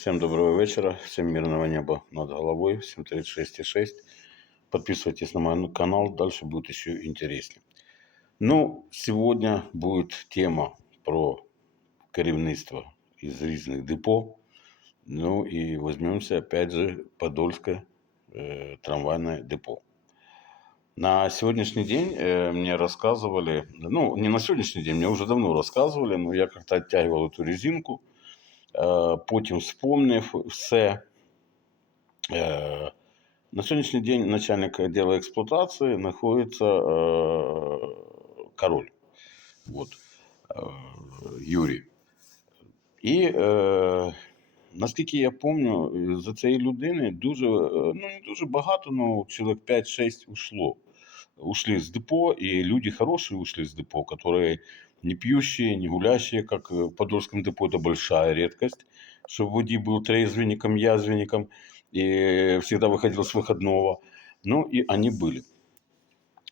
Всем доброго вечера, всем мирного неба над головой, всем 36,6. Подписывайтесь на мой канал, дальше будет еще интереснее. Ну, сегодня будет тема про керівництво из різних депо. Ну и возьмемся опять же Подольское э, трамвайное депо. На сегодняшний день э, мне рассказывали, ну не на сегодняшний день, мне уже давно рассказывали, но я как-то оттягивал эту резинку, Потім вспомнив все. Е, На сьогоднішній день начальник відділу експлуатації знаходиться е, король. От, е, Юрій. І наскільки я пам'ятаю, за цієї людини дуже, ну не дуже багато, ну чоловік 5-6 ушло. Ушли с депо, и люди хорошие ушли с депо, которые не пьющие, не гулящие, как в Подольском депо, это большая редкость, чтобы водитель был трезвенником, язвенником и всегда выходил с выходного. Ну, и они были.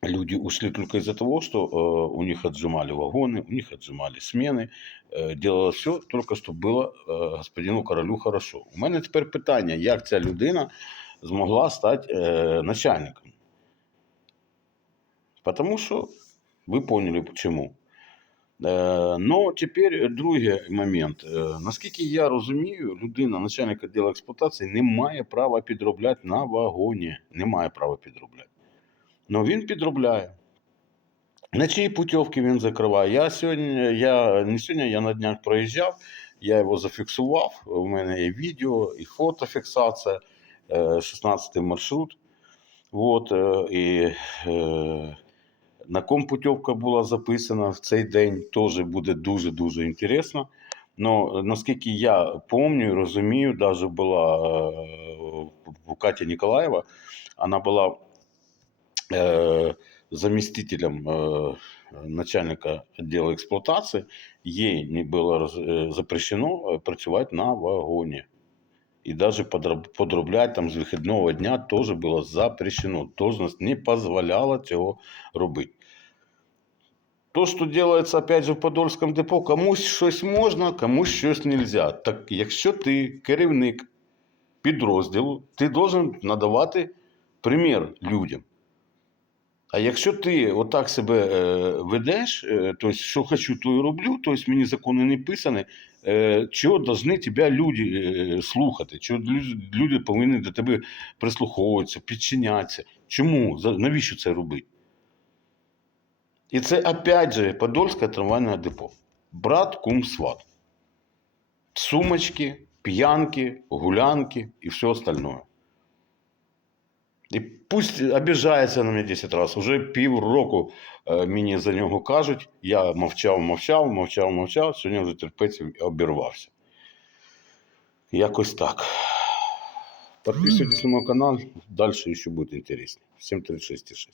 Люди ушли только из-за того, что э, у них отжимали вагоны, у них отжимали смены. Э, делалось все только, чтобы было э, господину королю хорошо. У мене тепер питання, як ця людина змогла стати э, начальником. Потому что вы поняли почему. Е, Ну, тепер другий момент. Е, Наскільки я розумію, людина, начальник відділу експлуатації, не має права підробляти на вагоні. Не має права підробляти. Ну він підробляє. На чиї путівки він закриває? Я сьогодні, я не сьогодні, я на днях проїжджав, я його зафіксував. У мене є відео і фотофіксація, е, 16 маршрут. Вот, е, і е, на ком путівка була записана в цей день, теж буде дуже-дуже інтересно. Но наскільки я пам'ятаю, розумію, навіть була е, у Каті Ніколаєва, вона була е, замістителем е, начальника відділу експлуатації, їй не було е, запрещено е, працювати на вагоні. И даже подроб- подроблять там з вихідного дня теж було запрещено. Должность не позволяла цього робити. То, що робиться, опять же, в Подольському депо, комусь щось можна, комусь щось нельзя. Так якщо ти керівник підрозділу, ти должен надавати примір людям. А якщо ти отак себе е, ведеш, е, тобто, що хочу, то і роблю, тобто мені закони не писані, е, чого повинні тебе люди слухати, чого люди, повинні до тебе прислуховуватися, підчинятися. Чому? Навіщо це робити? І це, опять же, Подольське трамвайне депо. Брат, кум, сват. Сумочки, п'янки, гулянки і все остальное. І пусть обіжається на мене 10 разів. Уже півроку е, мені за нього кажуть. Я мовчав, мовчав, мовчав, мовчав. Сьогодні вже терпець обірвався. Якось так. Підписуйтесь на мой канал, далі ще буде інтересно. Всім 36,6.